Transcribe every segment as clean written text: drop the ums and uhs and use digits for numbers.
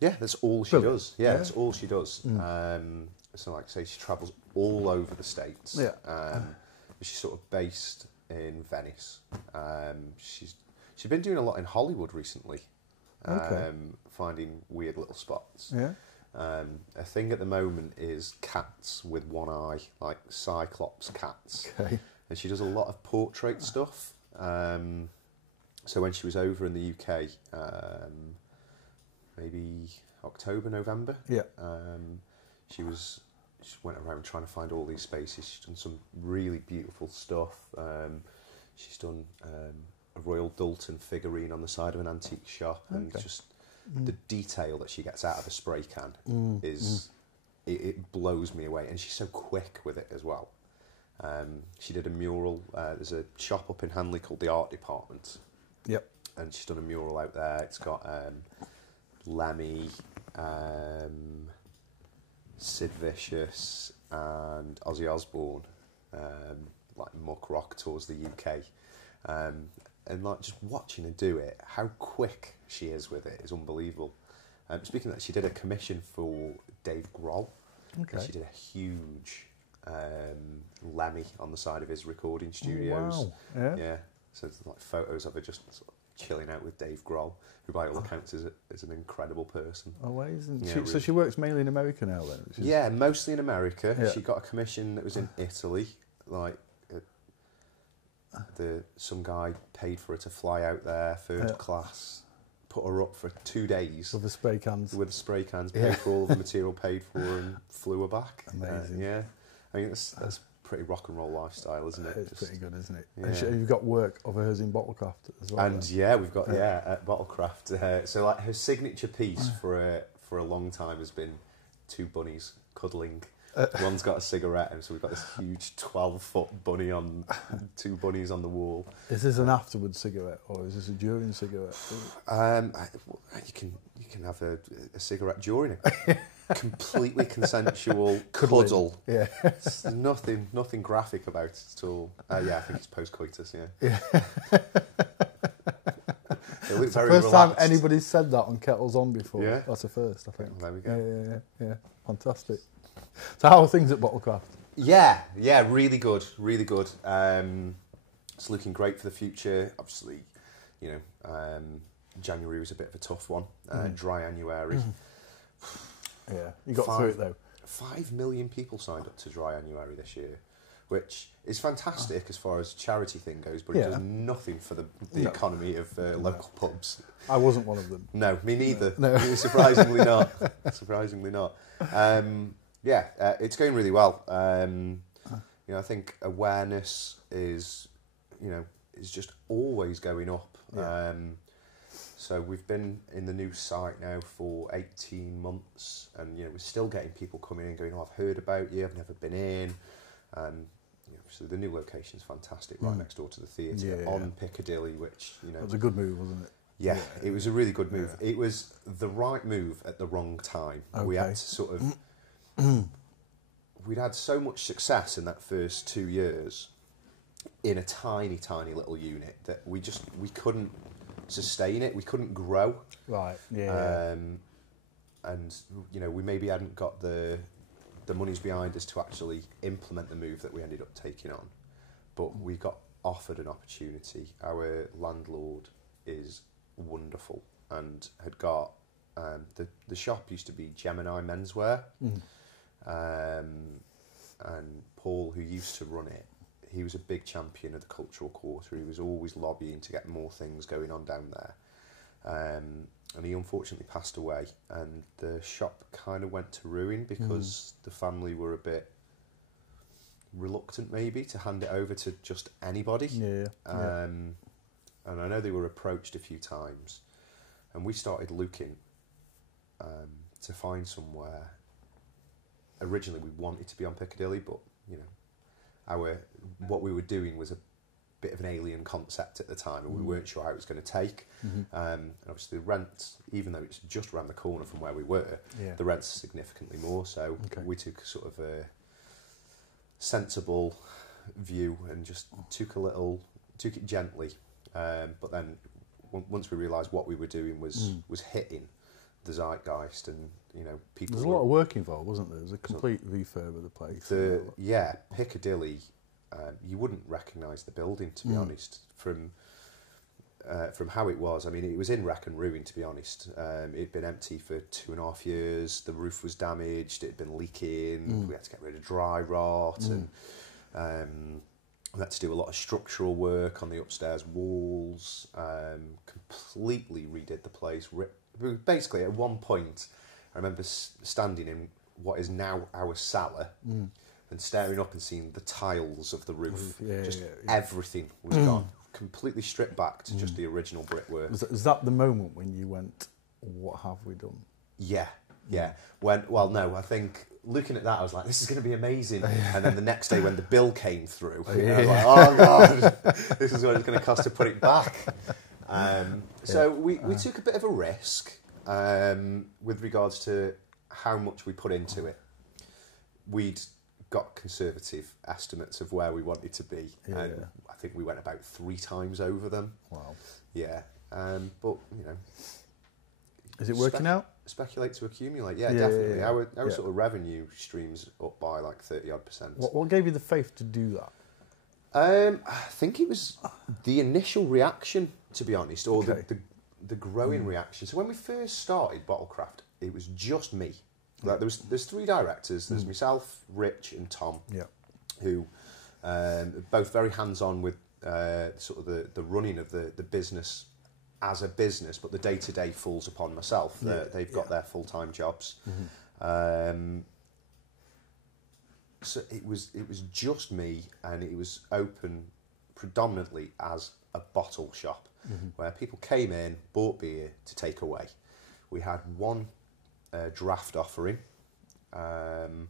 Yeah, that's all she does. Yeah, that's all she does. So like I say, she travels all over the States. Yeah. She's sort of based in Venice. She's been doing a lot in Hollywood recently. Finding weird little spots. Yeah. A thing at the moment is cats with one eye, like Cyclops cats. Okay. And she does a lot of portrait stuff. So when she was over in the UK, maybe October, November, she went around trying to find all these spaces. She's done some really beautiful stuff. She's done a Royal Doulton figurine on the side of an antique shop, and just the detail that she gets out of a spray can it blows me away. And she's so quick with it as well. She did a mural. There's a shop up in Hanley called the Art Department. Yep. And she's done a mural out there. It's got Lemmy, Sid Vicious, and Ozzy Osbourne, like muck rock tours the UK. And like just watching her do it, how quick she is with it is unbelievable. Speaking of that, she did a commission for Dave Grohl. Okay. She did a huge Lemmy on the side of his recording studios. Oh, wow. Yeah. So it's like photos of her just sort of chilling out with Dave Grohl, who by all accounts is an incredible person. Amazing. Yeah, So she works mainly in America now then? Yeah, mostly in America. Yeah. She got a commission that was in Italy. Like some guy paid for her to fly out there, first class, put her up for 2 days. With the spray cans? With the spray cans, paid for all the material, paid for, and flew her back. Amazing. Yeah. I mean, that's pretty rock and roll lifestyle, isn't it? It's pretty good, isn't it? Yeah. And you've got work of hers in BottleCraft as well. And then? We've got at BottleCraft. So like her signature piece for a long time has been two bunnies cuddling. One's got a cigarette, and so we've got this huge 12-foot bunny on two bunnies on the wall. Is this an afterwards cigarette or is this a during cigarette? You can have a cigarette during a completely consensual cuddle. Yeah. There's nothing graphic about it at all. Yeah, I think it's post-coitus, yeah. It looks very first relaxed. time anybody's said that on Kettle's On before. Yeah. That's the first, I think. Well, there we go. Yeah. Fantastic. So how are things at BottleCraft? Yeah, really good. It's looking great for the future. Obviously, January was a bit of a tough one. Dry January. Yeah, you got through it though. 5 million people signed up to Dry January this year, which is fantastic as far as charity thing goes, but it does nothing for the economy of local pubs. I wasn't one of them. No, me neither. No. Surprisingly not. Surprisingly not. It's going really well. I think awareness is just always going up. Yeah. So we've been in the new site now for 18 months, and we're still getting people coming in going, "Oh, I've heard about you. I've never been in." So the new location's fantastic, right next door to the theatre on Piccadilly, which It was a good move, wasn't it? Yeah, it was a really good move. Yeah. It was the right move at the wrong time. Okay. We had to sort of... We'd had so much success in that first 2 years in a tiny, tiny little unit that we couldn't sustain it. We couldn't grow. Right, yeah. And, we maybe hadn't got the monies behind us to actually implement the move that we ended up taking on. But we got offered an opportunity. Our landlord is wonderful and had got the shop used to be Gemini Menswear, and Paul, who used to run it, he was a big champion of the cultural quarter. He was always lobbying to get more things going on down there, and he unfortunately passed away, and the shop kind of went to ruin because the family were a bit reluctant maybe to hand it over to just anybody. And I know they were approached a few times, and we started looking to find somewhere. Originally, we wanted to be on Piccadilly, but what we were doing was a bit of an alien concept at the time, and we weren't sure how it was going to take. And obviously, the rent, even though it's just around the corner from where we were, the rent's significantly more. So we took sort of a sensible view and just took it gently. But then once we realised what we were doing was hitting, the zeitgeist, and people. There's a lot of work involved, wasn't there? There's a complete refurb of the place. Piccadilly. You wouldn't recognise the building, to be honest, from how it was. I mean, it was in wreck and ruin, to be honest. It'd been empty for 2.5 years. The roof was damaged. It'd been leaking. We had to get rid of dry rot, and we had to do a lot of structural work on the upstairs walls. Completely redid the place. Basically, at one point, I remember standing in what is now our cellar and staring up and seeing the tiles of the roof. Everything was gone. Completely stripped back to just the original brickwork. Is that the moment when you went, what have we done? Yeah. I think looking at that, I was like, this is going to be amazing. And then the next day when the bill came through, I was like, oh God, this is what it's going to cost to put it back. So we took a bit of a risk with regards to how much we put into it. We'd got conservative estimates of where we wanted to be, and I think we went about 3 times over them. Wow. Yeah, but is it working out? Speculate to accumulate. Yeah, definitely. Yeah. Our sort of revenue streams up by like 30-odd%. What gave you the faith to do that? I think it was the initial reaction, to be honest, or the growing reaction. So when we first started BottleCraft, it was just me. Like there's 3 directors. There's myself, Rich, and Tom, who both very hands-on with sort of the running of the business as a business, but the day-to-day falls upon myself. They've got their full-time jobs. So it was just me, and it was open predominantly as a bottle shop, where people came in, bought beer to take away. We had one draft offering, and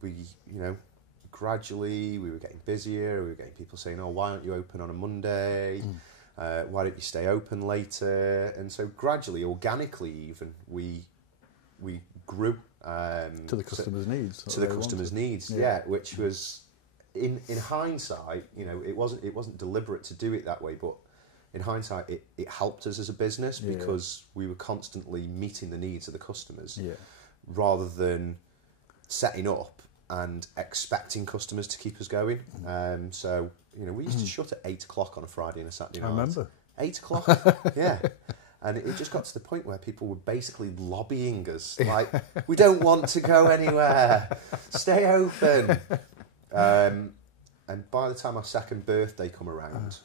we, gradually we were getting busier. We were getting people saying, "Oh, why aren't you open on a Monday? Why don't you stay open later?" And so gradually, organically, even we grew to the customer's needs. To the customer's needs, which was in hindsight, it wasn't deliberate to do it that way, but in hindsight, it helped us as a business because we were constantly meeting the needs of the customers rather than setting up and expecting customers to keep us going. So, we used to shut at 8 o'clock on a Friday and a Saturday night. I remember. 8 o'clock, yeah. And it just got to the point where people were basically lobbying us, like, we don't want to go anywhere, stay open. And by the time our second birthday come around,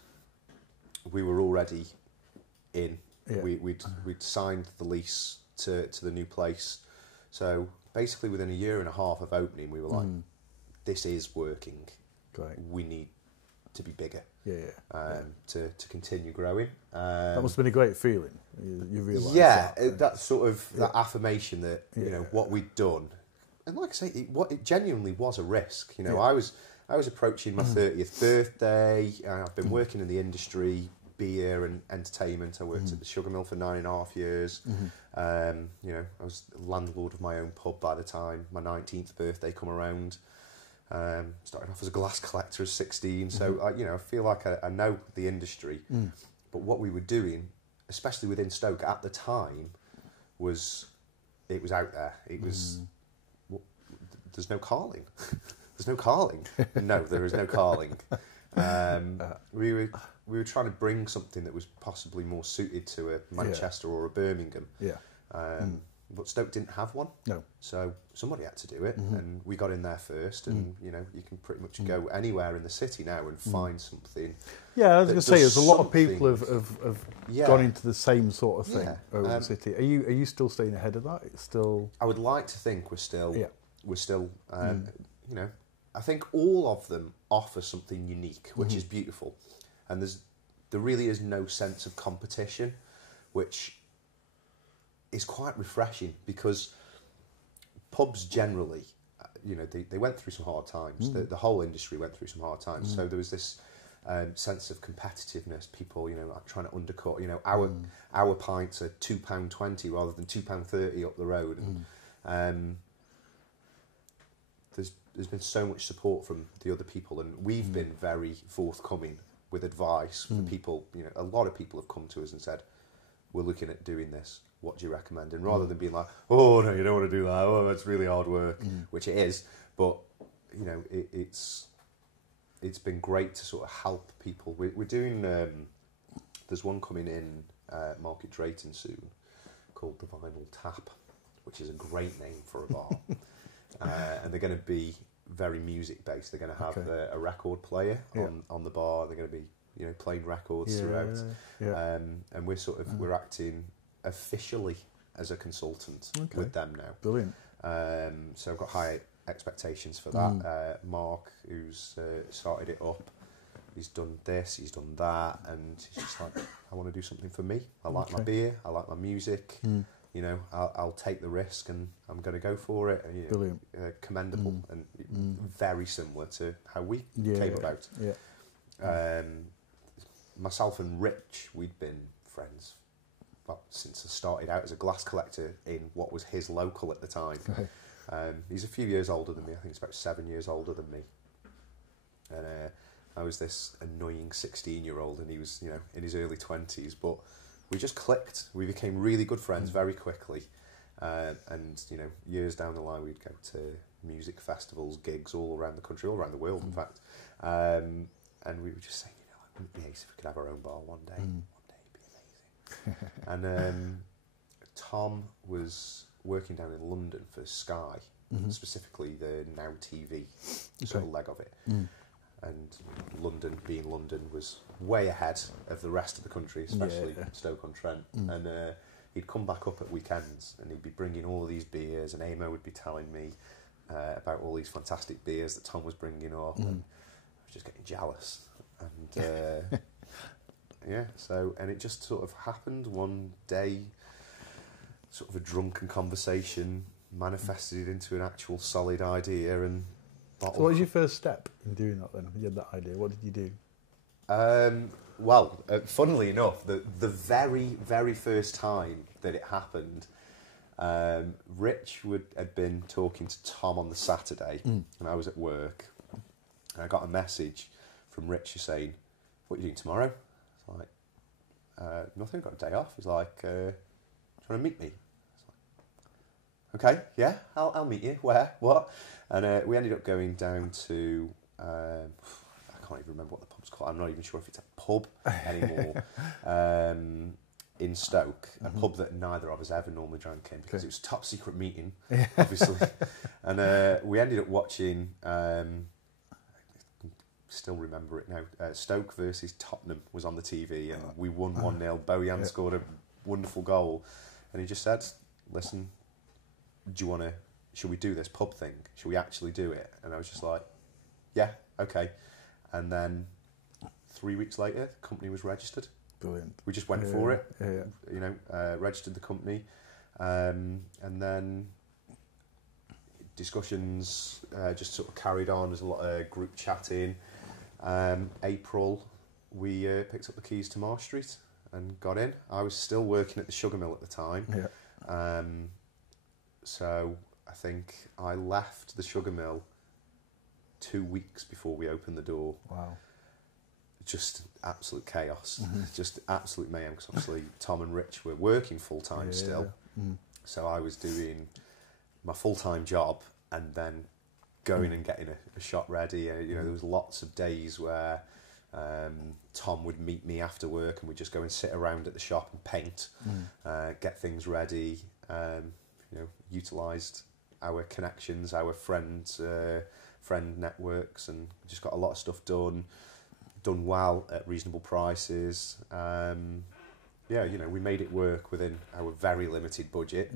we were already in. Yeah. We'd signed the lease to the new place. So basically within 1.5 years of opening, we were like, this is working. Great. We need to be bigger. To continue growing. That must have been a great feeling. You realise that sort of that affirmation that what we'd done, and like I say, it genuinely was a risk. I was approaching my 30th birthday. I've been working in the industry, beer and entertainment. I worked at the Sugar Mill for 9.5 years. I was landlord of my own pub by the time my 19th birthday come around. Started off as a glass collector at 16, so I feel like I know the industry. But what we were doing, especially within Stoke at the time, was out there. It was there's no carling. There's no carling. No, there is no carling. We were trying to bring something that was possibly more suited to a Manchester or a Birmingham. But Stoke didn't have one. No. So somebody had to do it, and we got in there first. And you can pretty much go anywhere in the city now and find something. Yeah, I was going to say, there's a lot of people have gone into the same sort of thing over the city. Are you still staying ahead of that? It's still. I would like to think we're still. I think all of them offer something unique, which is beautiful, and there really is no sense of competition, which is quite refreshing, because pubs generally, they went through some hard times. The whole industry went through some hard times. So there was this sense of competitiveness. People, are trying to undercut. Our pints are £2.20 rather than £2.30 up the road. And there's been so much support from the other people, and we've been very forthcoming with advice for people. A lot of people have come to us and said, we're looking at doing this. What do you recommend? And rather than being like, oh no, you don't want to do that. Oh, that's really hard work, which it is. But you know, it's been great to sort of help people. We're doing. There's one coming in Market Drayton soon called the Vinyl Tap, which is a great name for a bar. And they're going to be very music based. They're going to have a record player on the bar. They're going to be playing records throughout. And we're acting officially as a consultant with them now. Brilliant. So I've got high expectations for that. Mark, who's started it up, he's done this, he's done that, and he's just like, I want to do something for me. I like my beer, I like my music. You know, I'll take the risk, and I'm going to go for it. And, Brilliant. Commendable, and very similar to how we came about. Myself and Rich, we'd been friends since I started out as a glass collector in what was his local at the time. He's a few years older than me. I think he's about 7 years older than me. And I was this annoying 16-year-old, and he was, in his early 20s. But we just clicked. We became really good friends very quickly. And, years down the line, we'd go to music festivals, gigs all around the country, all around the world, in fact. And we were just saying, it would be nice if we could have our own bar one day. One day it'd be amazing. And Tom was working down in London for Sky, specifically the Now TV sort of leg of it. And London, being London, was way ahead of the rest of the country, especially Stoke-on-Trent. And he'd come back up at weekends, and he'd be bringing all of these beers, and Amo would be telling me about all these fantastic beers that Tom was bringing up, and I was just getting jealous. And and it just sort of happened one day, sort of a drunken conversation manifested into an actual solid idea. And so what was your first step in doing that then? You had that idea. What did you do? Funnily enough, the very, very first time that it happened, Rich had been talking to Tom on the Saturday, and I was at work, and I got a message from Rich saying, "What are you doing tomorrow?" I was like, "Nothing, got a day off." He's like, "Do you want to meet me?" I was like, "Okay, yeah, I'll meet you. Where? What?" And we ended up going down to, I can't even remember what the pub's called. I'm not even sure if it's a pub anymore. In Stoke, a pub that neither of us ever normally drank in because it was a top secret meeting, obviously. And we ended up watching, still remember it now, Stoke versus Tottenham was on the TV, and we won 1-0. Bojan scored a wonderful goal, and he just said, "Listen, should we do this pub thing? Should we actually do it?" And I was just like, "Yeah, okay." And then 3 weeks later, the company was registered. Brilliant. We just went for it, registered the company, and then discussions just sort of carried on. There's a lot of group chatting. April, we picked up the keys to Marsh Street and got in. I was still working at the sugar mill at the time. So I think I left the sugar mill 2 weeks before we opened the door. Wow. Just absolute chaos, just absolute mayhem, because obviously Tom and Rich were working full-time still. So I was doing my full-time job and then going and getting a shop ready. There was lots of days where Tom would meet me after work and we'd just go and sit around at the shop and paint, get things ready, utilised our connections, our friend networks, and just got a lot of stuff done well at reasonable prices. We made it work within our very limited budget.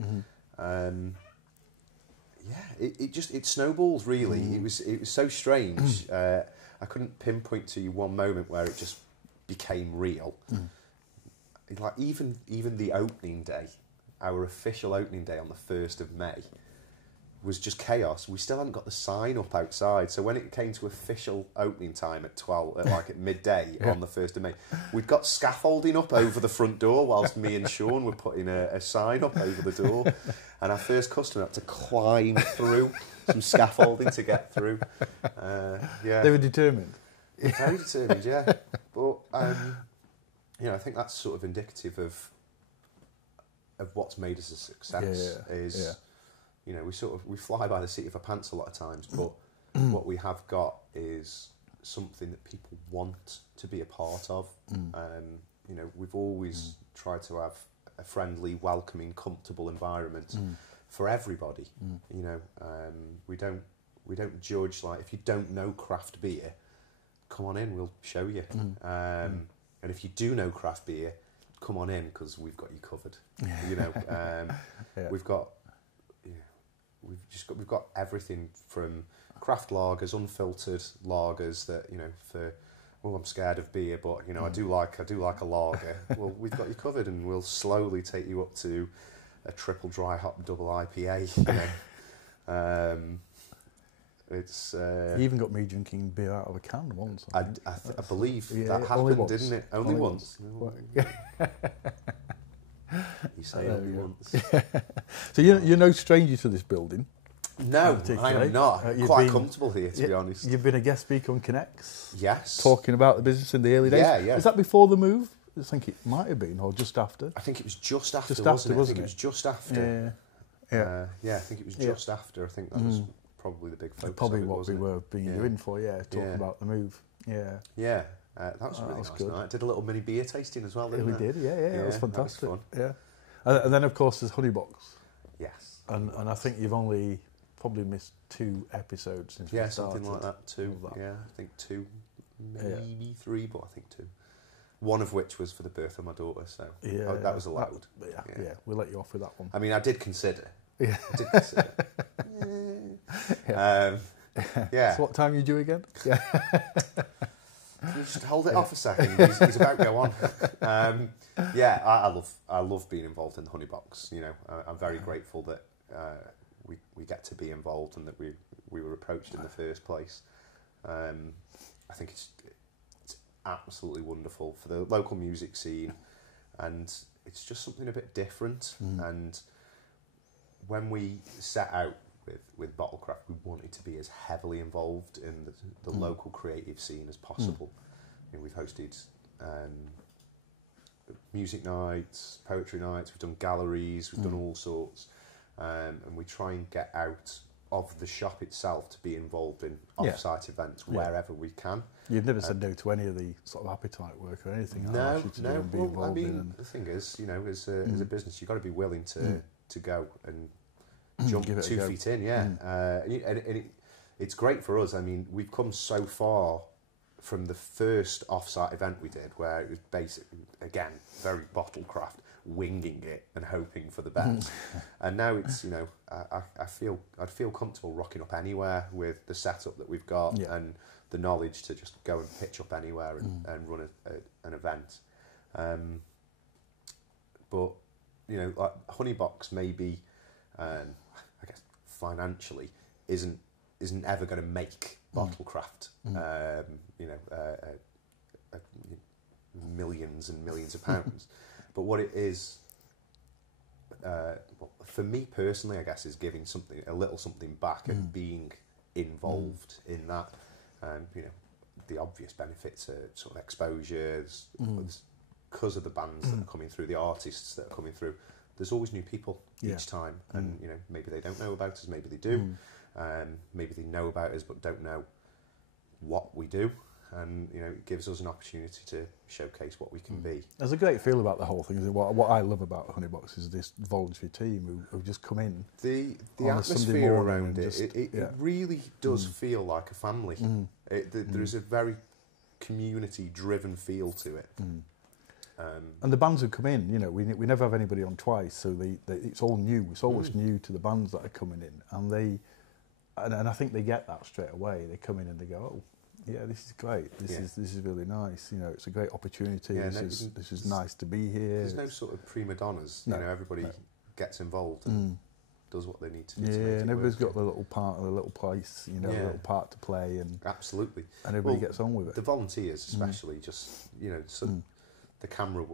It snowballed really. It was so strange. I couldn't pinpoint to you one moment where it just became real. Like even the opening day, our official opening day on the 1st of May, was just chaos. We still hadn't got the sign up outside, so when it came to official opening time at at midday on the 1st of May, we'd got scaffolding up over the front door whilst me and Sean were putting a sign up over the door, and our first customer had to climb through some scaffolding to get through. They were determined. Very determined, yeah. But I think that's sort of indicative of of what's made us a success is, you know, we fly by the seat of our pants a lot of times, but what we have got is something that people want to be a part of. You know, we've always tried to have a friendly, welcoming, comfortable environment for everybody. You know, we don't judge. Like, if you don't know craft beer, come on in, we'll show you. And if you do know craft beer, come on in, because we've got you covered. You know, we've got everything from craft lagers, unfiltered lagers that, you know, for, well, I'm scared of beer, but, you know, I do like a lager. Well, we've got you covered, and we'll slowly take you up to a triple dry hop double IPA. You know, it's you even got me drinking beer out of a can once. I believe that happened, didn't it? Only once. You say only once. So you're no stranger to this building. No, I am not. Quite comfortable here, to be honest. You've been a guest speaker on Connects. Yes. Talking about the business in the early days. Yeah. Was that before the move? I think it might have been, or just after. I think it was just after, wasn't it? I think it was just after. Yeah. I think it was just after. I think that was probably the big focus. Probably of it, what we were bringing you in for, talking about the move. Yeah. Yeah. That was really nice good. night. Did a little mini beer tasting as well, didn't we did, it was fantastic. That was fun. Yeah. And then, of course, there's Honeybox. Yes. And I think you've only probably missed 2 episodes since we started. Something like that, 2. Yeah, I think 2, maybe 3, but I think 2. One of which was for the birth of my daughter, so that was allowed. We'll let you off with that one. I mean, I did consider. Yeah. So what time are you due again? Yeah. Just hold it off a second. He's about to go on. I love being involved in the Honeybox. You know, I'm very grateful that we get to be involved, and that we were approached in the first place. I think it's absolutely wonderful for the local music scene, and it's just something a bit different. And when we set out with BottleCraft, we wanted to be as heavily involved in the local creative scene as possible. I mean, we've hosted music nights, poetry nights, we've done galleries, we've done all sorts, and we try and get out of the shop itself to be involved in off-site events wherever we can. You've never said no to any of the sort of appetite work or anything? No. Well, I mean, the thing is, you know, as a business, you've got to be willing to go and jump 2 feet in, and it's great for us. I mean, we've come so far from the first off-site event we did, where it was basically, again, very BottleCraft, winging it and hoping for the best. And now it's, you know, I'd feel comfortable rocking up anywhere with the setup that we've got and the knowledge to just go and pitch up anywhere and run an event. But, you know, like Honeybox maybe, I guess financially isn't ever going to make BottleCraft, you know, millions and millions of pounds. But what it is, for me personally, I guess, is giving a little something back and being involved in that. You know, the obvious benefits are sort of exposures, because of the bands that are coming through, the artists that are coming through. There's always new people each time, and you know, maybe they don't know about us, maybe they do, maybe they know about us but don't know what we do, and you know, it gives us an opportunity to showcase what we can be. There's a great feel about the whole thing. What I love about Honeybox is this voluntary team who just come in. The atmosphere around it really does feel like a family. There's a very community-driven feel to it. And the bands who come in, you know, we never have anybody on twice, so it's all new. It's always new to the bands that are coming in, and I think they get that straight away. They come in and they go, "Oh, yeah, this is great. This is really nice. You know, it's a great opportunity. This is nice to be here." There's no sort of prima donnas. No, you know, everybody gets involved and does what they need to do. Yeah, and everybody's got the little part of the little place, you know, a little part to play, and absolutely, and everybody gets on with it. The volunteers, especially, just you know, the camera,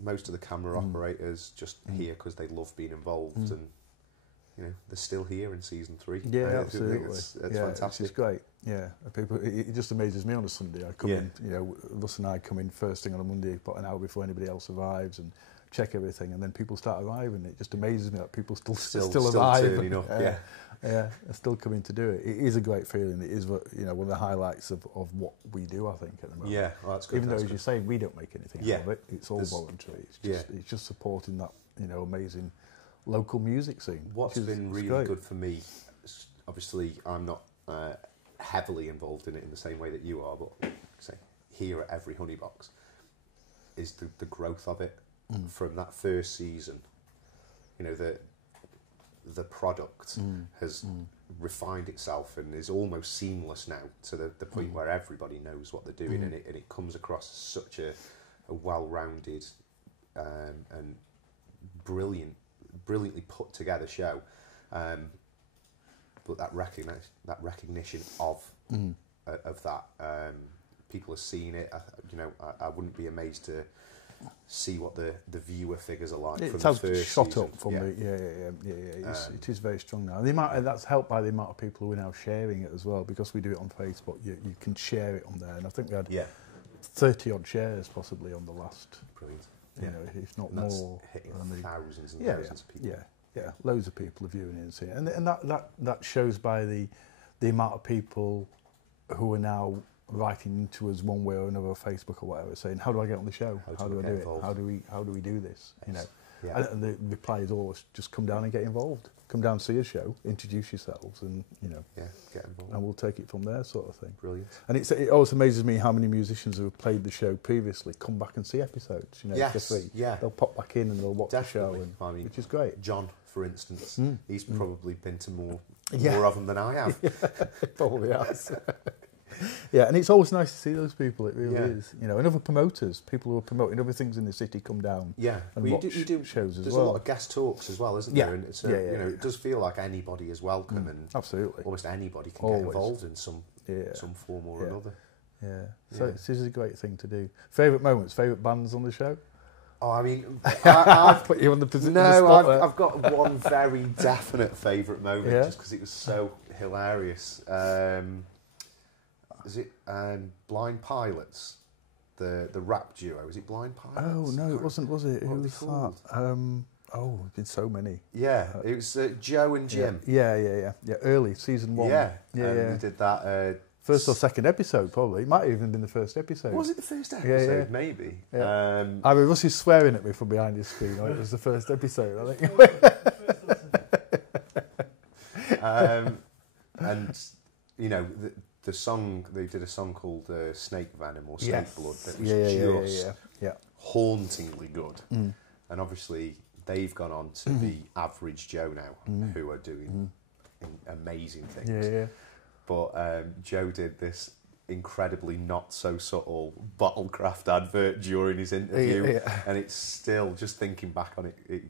most of the camera operators just here because they love being involved, and you know, they're still here in season 3. Yeah, absolutely. It's fantastic. It's great. Yeah, people. It just amazes me on a Sunday. I come in, you know, Russ and I come in first thing on a Monday, about an hour before anybody else arrives, and check everything, and then people start arriving. It just amazes me that people still still arrive. Turning up, yeah, are still coming to do it. It is a great feeling. It is, one of the highlights of what we do, I think, at the moment. Yeah, well, that's good. Even though, as you say, we don't make anything out of it. It's all voluntary. It's just supporting that, amazing local music scene. What's been really good for me, obviously, I'm not heavily involved in it in the same way that you are, but say here at every Honeybox is the growth of it from that first season. The product has refined itself and is almost seamless now to the point where everybody knows what they're doing, and it comes across as such a well-rounded and brilliantly put together show. But that recognition of that, people are seeing it. I wouldn't be amazed to see what the viewer figures are like. It from has the first shot season. up from it is very strong now. That's helped by the amount of people who are now sharing it as well, because we do it on Facebook. You can share it on there, and I think we had 30 odd shares possibly on the last. Brilliant. If not and more. Hitting thousands and thousands of people. Yeah, loads of people are viewing it and seeing it, and that shows by the amount of people who are now writing to us one way or another, Facebook or whatever, saying, "How do I get on the show? How do I do involved? it? How do we do this?" And the reply is always just come down and get involved. Come down, see a show, introduce yourselves, and get involved, and we'll take it from there, sort of thing. Brilliant. And it always amazes me how many musicians who have played the show previously come back and see episodes. For free. Yeah. They'll pop back in and they'll watch the show, which is great. John, for instance, he's probably been to more of them than I have. Probably has. Yeah, and it's always nice to see those people. It really is. And other promoters, people who are promoting other things in the city, come down. Yeah, and watch shows as well. There's a lot of guest talks as well, isn't there? And it's it does feel like anybody is welcome, and absolutely, almost anybody can get involved in some form or another. Yeah. So this is a great thing to do. Favourite moments, favourite bands on the show? Oh, I mean, I've put you on the position. No, I've got one very definite favourite moment, just because it was so hilarious. Is it Blind Pilots, the rap duo? Is it Blind Pilots? Oh no, it wasn't, was it? Who was that? There's been so many. Yeah, it was Joe and Jim. Yeah. Early season 1. Yeah. We did that. First or second episode, probably. It might have even been the first episode. Was it the first episode? Yeah. Maybe. Yeah. I mean, Russ is swearing at me from behind his screen. It was the first episode, I think. And the song, they did a song called Snake Venom or Snake Blood that was just hauntingly good. And obviously they've gone on to be Average Joe now, who are doing amazing things. But Joe did this incredibly not so subtle BottleCraft advert during his interview, and it's still, just thinking back on it, it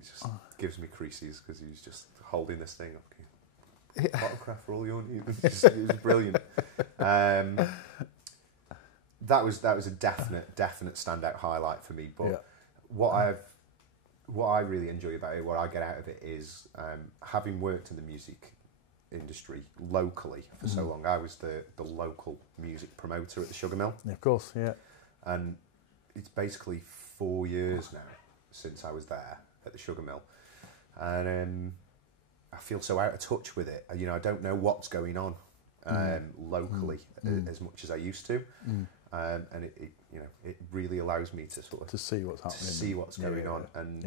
just gives me creases, because he was just holding this thing up. BottleCraft for all your needs. It was brilliant. That was a definite standout highlight for me. But what I really enjoy about it, what I get out of it, is having worked in the music industry locally for so long. I was the local music promoter at the Sugar Mill. Of course, yeah. And it's basically 4 years now since I was there at the Sugar Mill, and I feel so out of touch with it. I don't know what's going on locally as much as I used to, and it really allows me to sort of to see what's happening, to see what's going on, and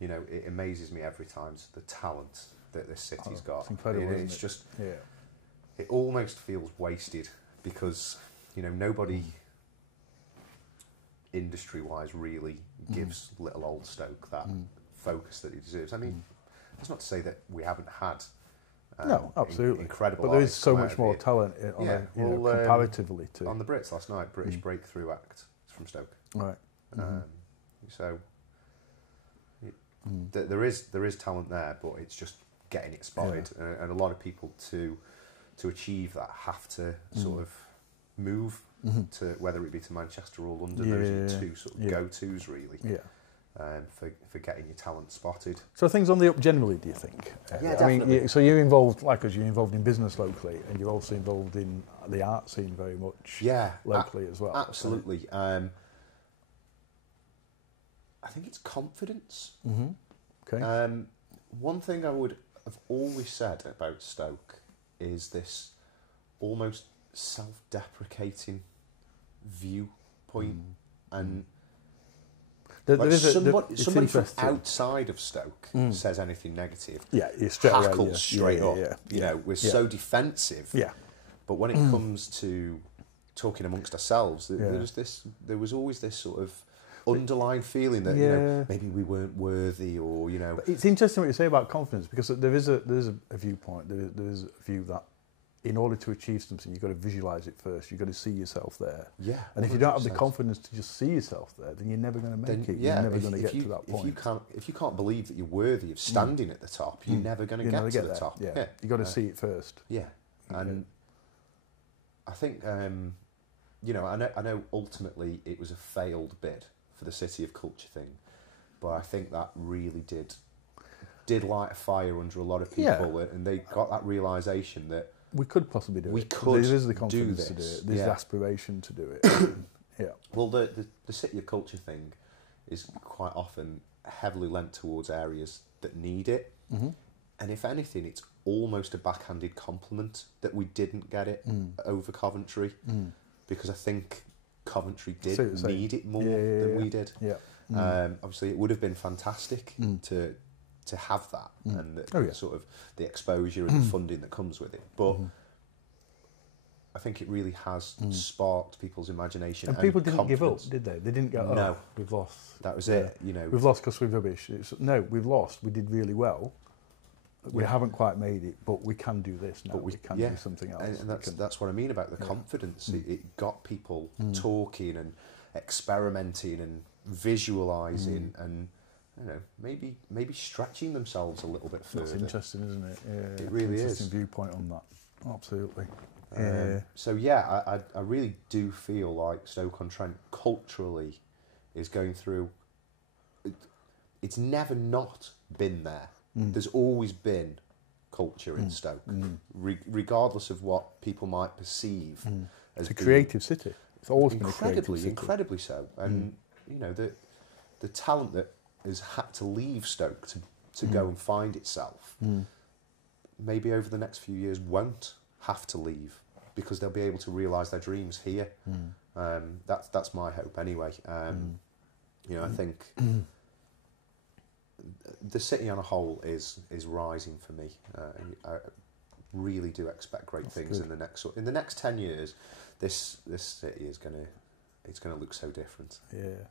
it amazes me every time the talent that this city's got. It's incredible. It's just it almost feels wasted, because nobody industry-wise really gives little old Stoke that focus that he deserves. I mean, that's not to say that we haven't had no, absolutely incredible, but there is so much more talent comparatively to on the Brits last night. British Breakthrough Act from Stoke, right? So there is talent there, but it's just getting it spotted, and a lot of people to achieve that have to sort of move to, whether it be to Manchester or London. Those are the two sort of go-tos, really. For getting your talent spotted. So things on the up generally, do you think? Definitely. I mean, so you're involved, like us, you're involved in business locally, and you're also involved in the art scene very much locally as well. Absolutely. I I think it's confidence. Okay. One thing I would have always said about Stoke is this almost self-deprecating viewpoint, and somebody from outside of Stoke says anything negative, hackles straight up. You know, we're so defensive. Yeah. But when it comes to talking amongst ourselves, there was always this sort of underlying feeling that you know, maybe we weren't worthy, or you know. But it's interesting what you say about confidence, because there is a viewpoint. There is a view that in order to achieve something, you've got to visualise it first. You've got to see yourself there. Yeah. And if you don't have the confidence to just see yourself there, then you're never going to make it. You're never going to get to that point. If you can't believe that you're worthy of standing at the top, you're never going to get to the top. Yeah. You've got to see it first. Yeah. And I think, you know, I know ultimately it was a failed bid for the City of Culture thing, but I think that really did light a fire under a lot of people, and they got that realisation that we could possibly do it. There is the confidence to do it. There's the aspiration to do it. Yeah. Well, the City of Culture thing is quite often heavily lent towards areas that need it. And if anything, it's almost a backhanded compliment that we didn't get it over Coventry, because I think Coventry did need it more than we did. Yeah. Obviously, it would have been fantastic to have that, and sort of the exposure and the funding that comes with it. But I think it really has sparked people's imagination. And people didn't give up, did they? They didn't go, no, we've lost. That was it, you know. We've lost because we're rubbish. No, we've lost. We did really well. We haven't quite made it, but we can do this now. But we can do something else. And that's what I mean about the confidence. It got people talking and experimenting and visualising and, you know, maybe stretching themselves a little bit further. That's interesting, isn't it? Yeah, it really is. Interesting viewpoint on that. Absolutely. So yeah, I really do feel like Stoke-on-Trent culturally is going through. It's never not been there. There's always been culture in Stoke, regardless of what people might perceive as a creative city. It's always been incredibly so. And you know, the talent that has had to leave Stoke to go and find itself, maybe over the next few years won't have to leave, because they'll be able to realise their dreams here. That's my hope anyway. You know, I think the city on a whole is rising for me. I really do expect great things in the next 10 years. This city is gonna look so different.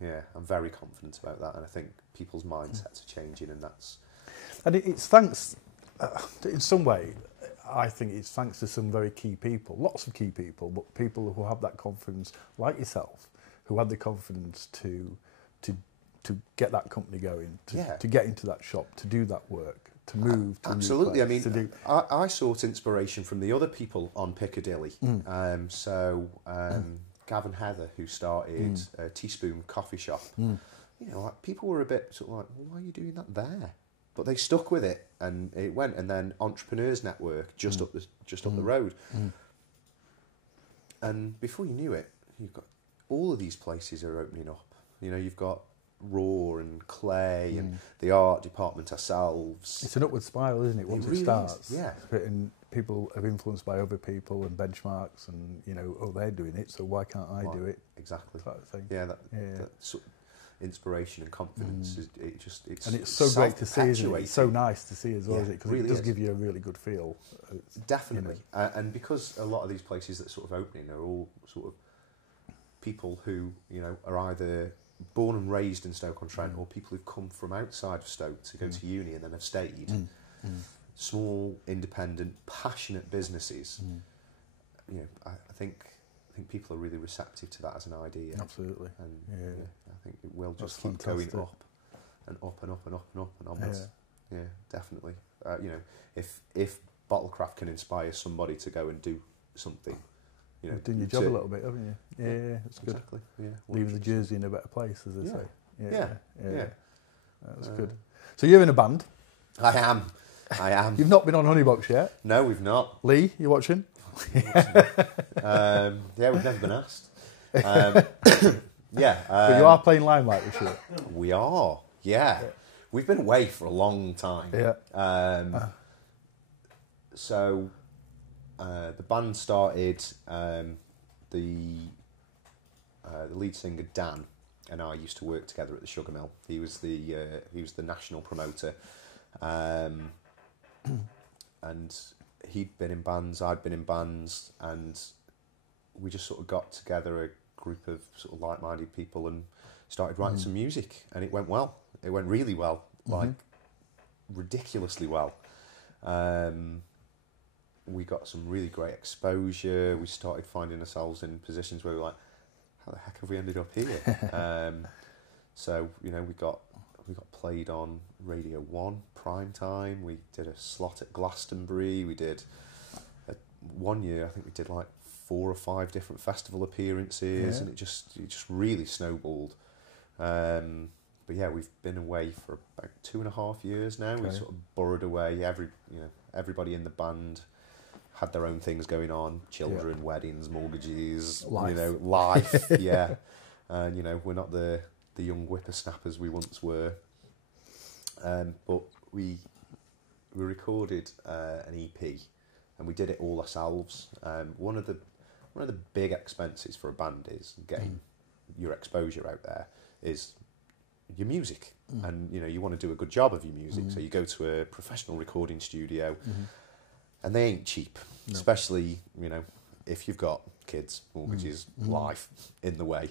Yeah, I'm very confident about that, and I think people's mindsets are changing, and it's thanks in some way. I think it's thanks to some very key people, lots of key people, but people who have that confidence, like yourself, who had the confidence to get that company going, to get into that shop, to do that work, to move. To absolutely. I mean, I sought inspiration from the other people on Piccadilly. Gav and Heather, who started a Teaspoon coffee shop. You know, like, people were a bit sort of like, well, why are you doing that there? But they stuck with it, and it went. And then Entrepreneurs Network just up the road. And before you knew it, you've got all of these places are opening up. You know, you've got Raw and Clay and the art department ourselves. It's an upward spiral, isn't it? Once it starts, and people are influenced by other people and benchmarks, and you know, oh, they're doing it, so why can't I do it? Exactly. Type of thing. Yeah, that sort of inspiration and confidence. It's so great to see, isn't it? It's so nice to see as well, isn't it? Because it does give you a really good feel. Definitely, you know. And because a lot of these places that sort of opening are all sort of people who, you know, are either born and raised in Stoke-on-Trent or people who've come from outside of Stoke to go to uni and then have stayed. Small, independent, passionate businesses. You know, I think people are really receptive to that as an idea. Absolutely. And I think it will just keep going up and up and up and up and up and onwards. Yeah, definitely. You know, if BottleCraft can inspire somebody to go and do something, you know, doing your job a little bit, haven't you? Yeah, that's good. Exactly. Yeah, leaving the jersey in a better place, as they say. Yeah. That's good. So you're in a band. I am. You've not been on Honeybox yet. No, we've not. Lee, you watching? Yeah, we've never been asked. Yeah. But you are playing Limelight this year. We are, yeah. We've been away for a long time. Yeah. So the band started, the lead singer Dan and I used to work together at the Sugar Mill. He was the national promoter, and he'd been in bands, I'd been in bands, and we just sort of got together a group of sort of like-minded people and started writing some music, and it went well. It went really well, like ridiculously well. We got some really great exposure. We started finding ourselves in positions where we were like, how the heck have we ended up here? So, you know, we got played on Radio 1 prime time. We did a slot at Glastonbury. We did one year, I think we did like 4 or 5 different festival appearances, and it just really snowballed. But yeah, we've been away for about 2.5 years now. We sort of burrowed away. Everybody in the band had their own things going on: children, weddings, mortgages, life. Life. Yeah, and we're not the young whippersnappers we once were. But we recorded an EP, and we did it all ourselves. One of the big expenses for a band is getting your exposure out there. Is your music, and you want to do a good job of your music, so you go to a professional recording studio, and they ain't cheap, especially if you've got kids, mortgages, life in the way.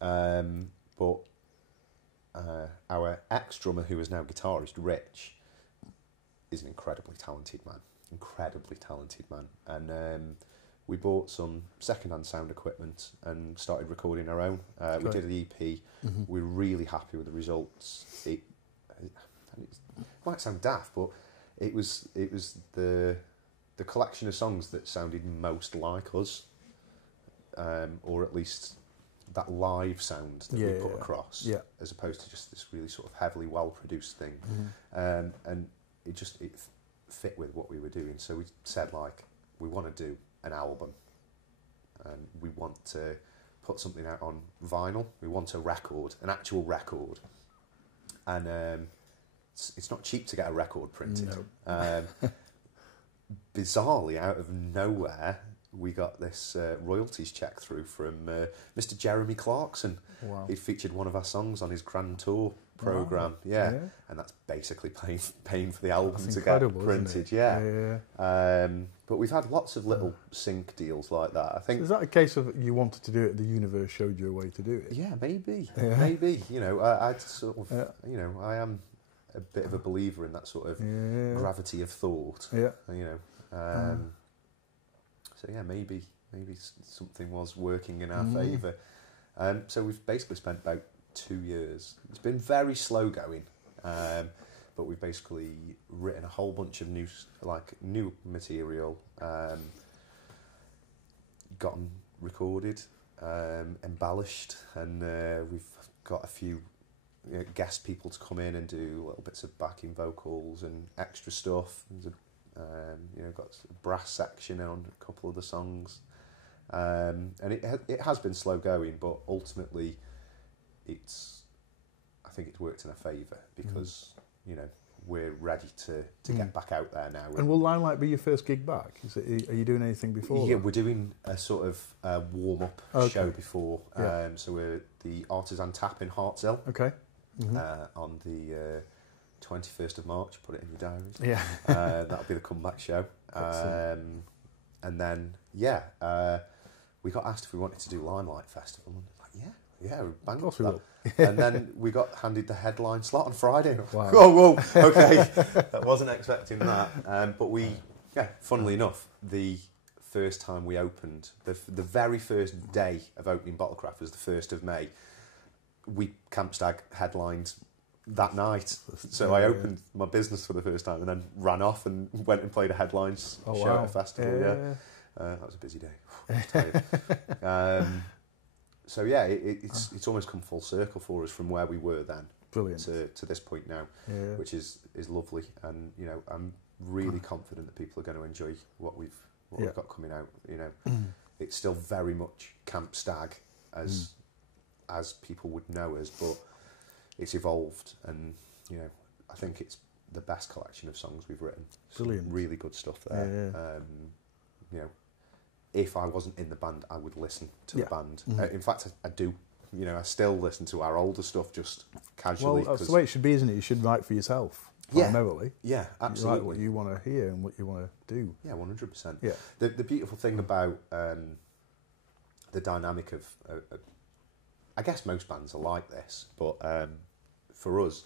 But our ex-drummer, who is now guitarist, Rich, is an incredibly talented man, and we bought some second-hand sound equipment and started recording our own. We did an EP. We're really happy with the results. It might sound daft, but it was the collection of songs that sounded most like us, or at least that live sound that we put across, as opposed to just this really sort of heavily well-produced thing. And it fit with what we were doing. So we said, like, we want to do an album, and we want to put something out on vinyl. We want a record, an actual record, and it's not cheap to get a record printed. No. Bizarrely, out of nowhere, we got this royalties check through from Mr. Jeremy Clarkson. Wow. He featured one of our songs on his Grand Tour programme. Wow. Yeah, and that's basically paying for the album to get printed. Yeah. But we've had lots of little sync deals like that. I think. So is that a case of you wanted to do it, the universe showed you a way to do it? Yeah, maybe. Maybe. I'd sort of. I am a bit of a believer in that sort of gravity of thought. Yeah. So yeah, maybe something was working in our favour. So we've basically spent about 2 years. It's been very slow going, but we've basically written a whole bunch of new material, gotten recorded, embellished, and we've got a few guest people to come in and do little bits of backing vocals and extra stuff. There's got a brass section on a couple of the songs, and it has been slow going, but ultimately, I think it's worked in our favour because we're ready to get back out there now. And will Limelight be your first gig back? Are you doing anything before? Yeah, we're doing a sort of warm up show before. So we're the Artisan Tap in Hartshill. Okay. On the 21st of March, put it in your diaries. Yeah. That'll be the comeback show. And then, we got asked if we wanted to do Limelight Festival. And like, yeah, we're bang of course we will. And then we got handed the headline slot on Friday. Wow. Whoa, okay. I wasn't expecting that. But funnily enough, the first time we opened, the very first day of opening BottleCraft was the 1st of May. Camp Stag headlined that night, so I opened my business for the first time and then ran off and went and played a headlines show at a festival. That was a busy day. So it's almost come full circle for us from where we were then to this point now, which is lovely, and I'm really confident that people are going to enjoy what we've got coming out. It's still very much Camp Stag as as people would know us, but it's evolved, and you know, I think it's the best collection of songs we've written. Brilliant. Some really good stuff there. Yeah. You know, if I wasn't in the band, I would listen to the band. In fact, I do. You know, I still listen to our older stuff just casually. Well, that's the way it should be, isn't it? You should write for yourself, primarily. Yeah, absolutely. You write what you want to hear and what you want to do. Yeah, 100%. Yeah. The beautiful thing about the dynamic of, I guess most bands are like this, but for us,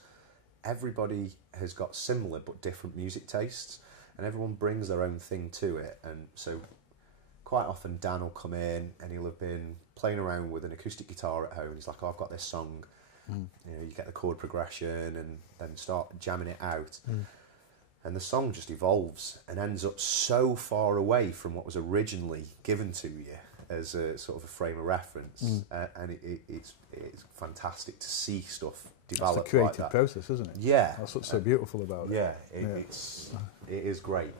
everybody has got similar but different music tastes, and everyone brings their own thing to it. And so quite often Dan will come in and he'll have been playing around with an acoustic guitar at home. He's like, oh, I've got this song. You know, you get the chord progression and then start jamming it out. And the song just evolves and ends up so far away from what was originally given to you as a sort of a frame of reference. And it's fantastic to see stuff develop like that. It's the creative process, isn't it? Yeah. That's what's so beautiful about it. Yeah, it is great.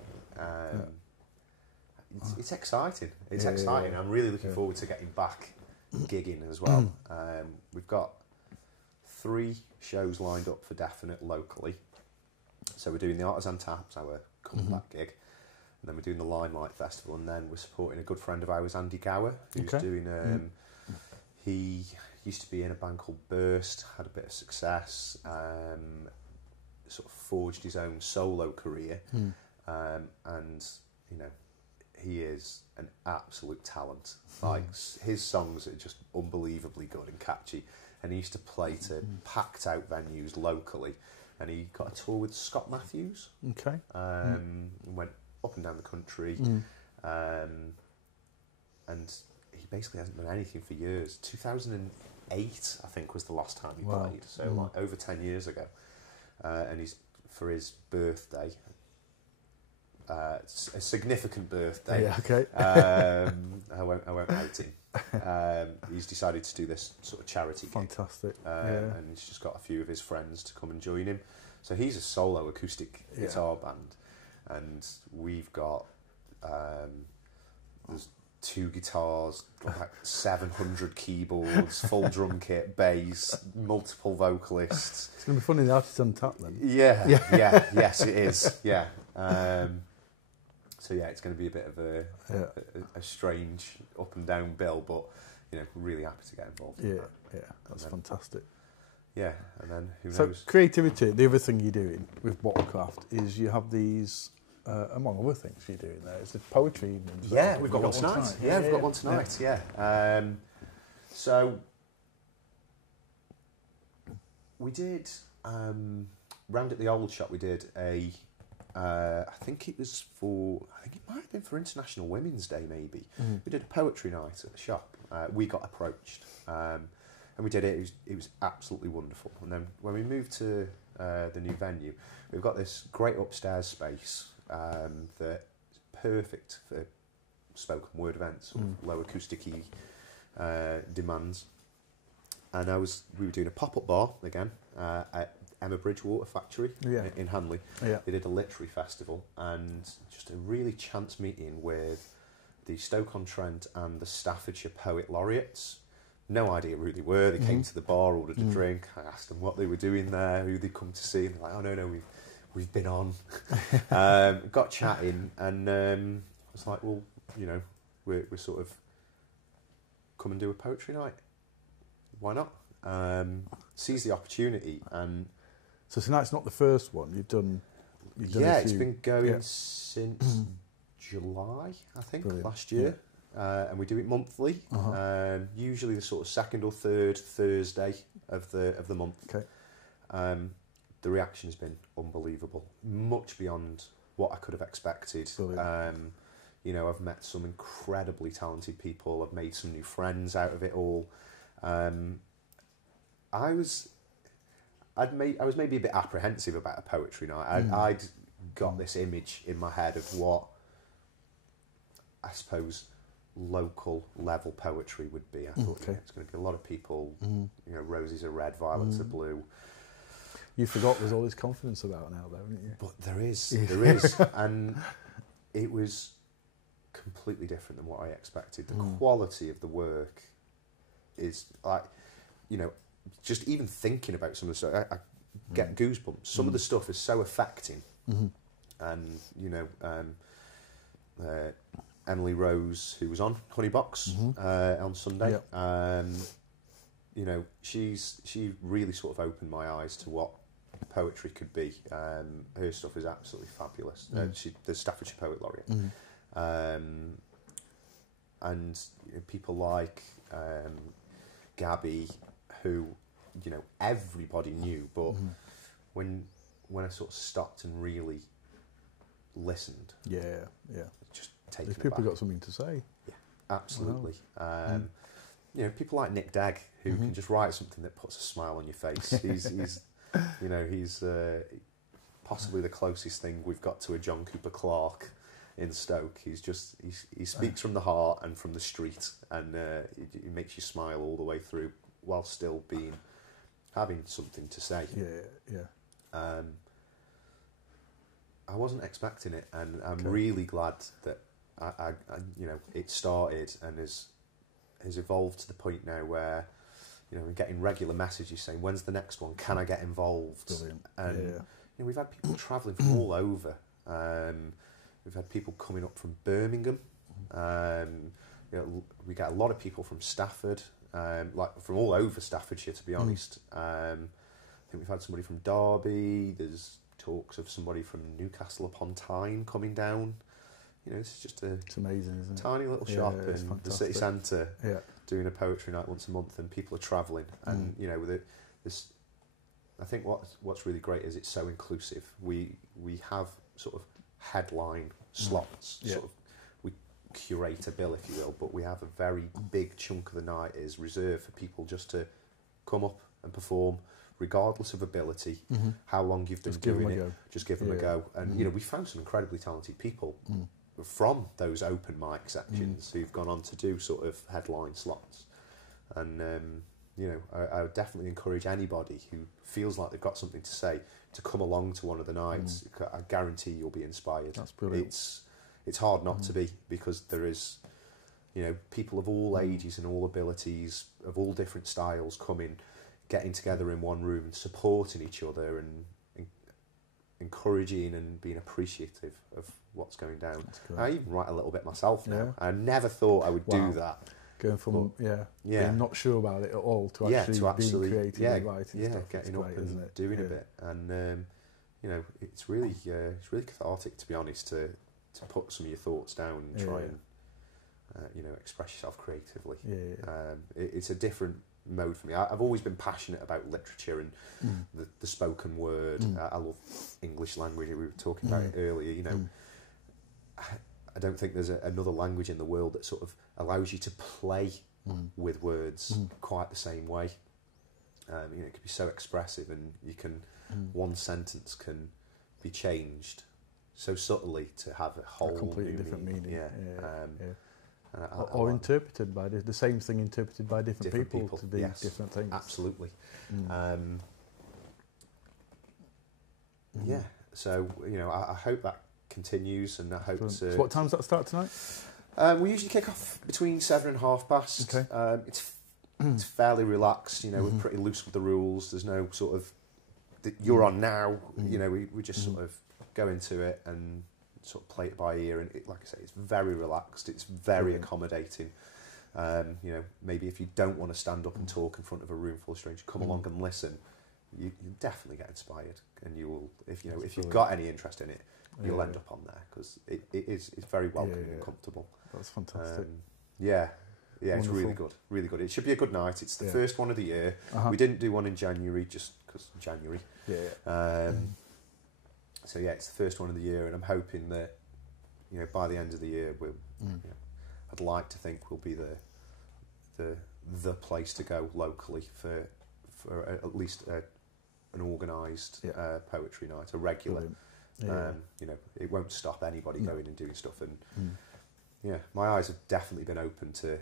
It's exciting. It's exciting. I'm really looking forward to getting back gigging as well. We've got 3 shows lined up for definite locally. So we're doing the Artisan Taps, our comeback gig, and then we're doing the Limelight Festival, and then we're supporting a good friend of ours, Andy Gower, who's doing. He used to be in a band called Burst, had a bit of success, sort of forged his own solo career, and you know, he is an absolute talent. Like his songs are just unbelievably good and catchy, and he used to play to packed out venues locally, and he got a tour with Scott Matthews. Okay. And went up and down the country, and he basically hasn't done anything for years. 2008, I think, was the last time he played, so like over 10 years ago. And he's, for his birthday, a significant birthday. Yeah, okay. I won't out him. He's decided to do this sort of charity gig. Fantastic. And he's just got a few of his friends to come and join him. So he's a solo acoustic guitar band, and we've got there's 2 guitars, like 700 keyboards, full drum kit, bass, multiple vocalists. It's going to be funny, the Artisan Tap then. Yes, it is. Yeah. So yeah, it's going to be a bit of a strange up and down bill, but you know, we're really happy to get involved. That's fantastic. Yeah, and then who so knows? Creativity, the other thing you're doing with BottleCraft is you have these, among other things you're doing there, is the poetry evenings. Yeah, we've got one tonight. Yeah, we've got one tonight, yeah. So we did, round at the old shop, we did a, I think it might have been for International Women's Day maybe. We did a poetry night at the shop. We got approached. And we did it. It was absolutely wonderful. And then when we moved to the new venue, we've got this great upstairs space that's perfect for spoken word events, sort of low acoustic-y demands. And we were doing a pop-up bar again at Emma Bridgewater Factory in Hanley. Yeah. They did a literary festival, and just a really chance meeting with the Stoke-on-Trent and the Staffordshire Poet Laureates. No idea who they were. They came to the bar, ordered a drink. I asked them what they were doing there, who they'd come to see. And they're like, oh, no, we've been on. Got chatting, and I was like, well, you know, we're sort of come and do a poetry night. Why not? Seize the opportunity. And so tonight's not the first one. You've done it's been going since July, I think, last year. And we do it monthly, usually the sort of second or third Thursday of the month. Okay. The reaction has been unbelievable, much beyond what I could have expected. You know, I've met some incredibly talented people. I've made some new friends out of it all. I was maybe a bit apprehensive about a poetry night. I'd got this image in my head of what I suppose local level poetry would be. I thought it's going to be a lot of people, you know, roses are red, violets are blue. You forgot there's all this confidence about now, though, haven't you? But there is, and it was completely different than what I expected. The quality of the work is like, you know, just even thinking about some of the stuff, I get goosebumps. Some of the stuff is so affecting, and you know, Emily Rose, who was on Honeybox on Sunday, you know, she really sort of opened my eyes to what poetry could be. Her stuff is absolutely fabulous. She's the Staffordshire Poet Laureate, and you know, people like Gabby, who, you know, everybody knew, but when I sort of stopped and really listened, just taken These people aback. got something to say. Yeah, absolutely. You know, people like Nick Dagg, who can just write something that puts a smile on your face. He's you know, he's possibly the closest thing we've got to a John Cooper Clarke in Stoke. He speaks from the heart and from the street, and he makes you smile all the way through, while still having something to say. I wasn't expecting it, and I'm really glad that I you know, it started and has evolved to the point now where, you know, we're getting regular messages saying, when's the next one? Can I get involved? Brilliant. And you know, we've had people travelling from all over. We've had people coming up from Birmingham. You know, we get a lot of people from Stafford, like from all over Staffordshire, to be honest. I think we've had somebody from Derby. There's talks of somebody from Newcastle upon Tyne coming down. You know, it's just it's amazing, isn't it? Tiny little shop in the city centre, doing a poetry night once a month, and people are travelling. And you know, this, I think what's really great is it's so inclusive. We have sort of headline slots, sort of, we curate a bill, if you will, but we have a very big chunk of the night is reserved for people just to come up and perform, regardless of ability, how long you've been doing it. Just give them a go. And you know, we found some incredibly talented people from those open mic sections who've gone on to do sort of headline slots. And you know, I would definitely encourage anybody who feels like they've got something to say to come along to one of the nights. I guarantee you'll be inspired. That's brilliant. It's hard not to be, because there is, you know, people of all ages and all abilities, of all different styles, coming, getting together in one room and supporting each other and encouraging and being appreciative of what's going down. I even write a little bit myself now. I never thought I would do that. Going from being not sure about it at all to actually being creative and writing stuff. Getting great, up and doing a bit, and you know, it's really cathartic, to be honest, to put some of your thoughts down and try and you know, express yourself creatively. It's a different mode for me. I've always been passionate about literature and the spoken word. I love English language. We were talking about it earlier. You know, I don't think there's another language in the world that sort of allows you to play with words quite the same way. You know, it can be so expressive, and you can one sentence can be changed so subtly to have a whole completely new different meaning. Or interpreted by the same thing interpreted by different people to be different things. Absolutely. Yeah. So you know, I hope that continues, and I hope to. So what time does that start tonight? We usually kick off between 7 and past. Okay. It's fairly relaxed. You know, we're pretty loose with the rules. There's no sort of you're on now. You know, we just sort of go into it and sort of play it by ear. And like I say, it's very relaxed. It's very accommodating. You know, maybe if you don't want to stand up and talk in front of a room full of strangers, come along and listen. You definitely get inspired, and you will. If you know, if you've got any interest in it, you'll end up on there, because it's very welcoming and comfortable. That's fantastic. Yeah, it's really good, really good. It should be a good night. It's the first one of the year. We didn't do one in January just because January. So yeah, it's the first one of the year, and I'm hoping that, you know, by the end of the year, we'll. You know, I'd like to think we'll be the place to go locally for at least an organised poetry night, a regular. You know, it won't stop anybody going and doing stuff, and yeah, my eyes have definitely been open to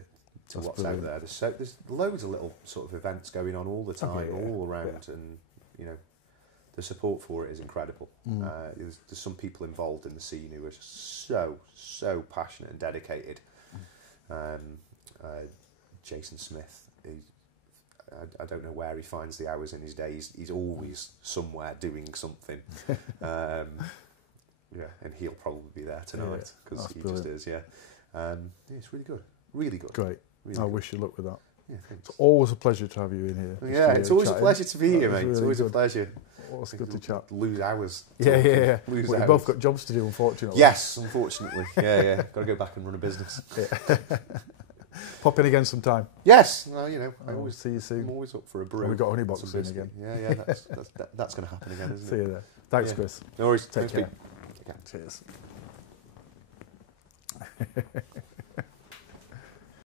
what's out there. There's loads of little sort of events going on all the time, all around, and you know, the support for it is incredible. There's some people involved in the scene who are just so passionate and dedicated. Jason Smith, I don't know where he finds the hours in his day. He's always somewhere doing something. Yeah, and he'll probably be there tonight because he brilliant. just is. Yeah, it's really good, really good. Great. Really I good. wish you luck with that. Yeah, thanks. It's always a pleasure to have you in here. Yeah, it's always chatting. a pleasure to be here, mate. Really it's always good. a pleasure. Always good to chat. Lose hours. Yeah. Lose Well, hours. we've both got jobs to do, unfortunately. Yes, unfortunately. Yeah. Got to go back and run a business. Yeah. Pop in again sometime. Yes. Well, you know, I'll see you soon. I'm always up for a brew. Well, we've got honey box Some soon whiskey. again. Yeah. That's going to happen again, isn't it? See you there. Thanks, Yeah. Chris. No worries. Take Thanks, care. Pete. Cheers.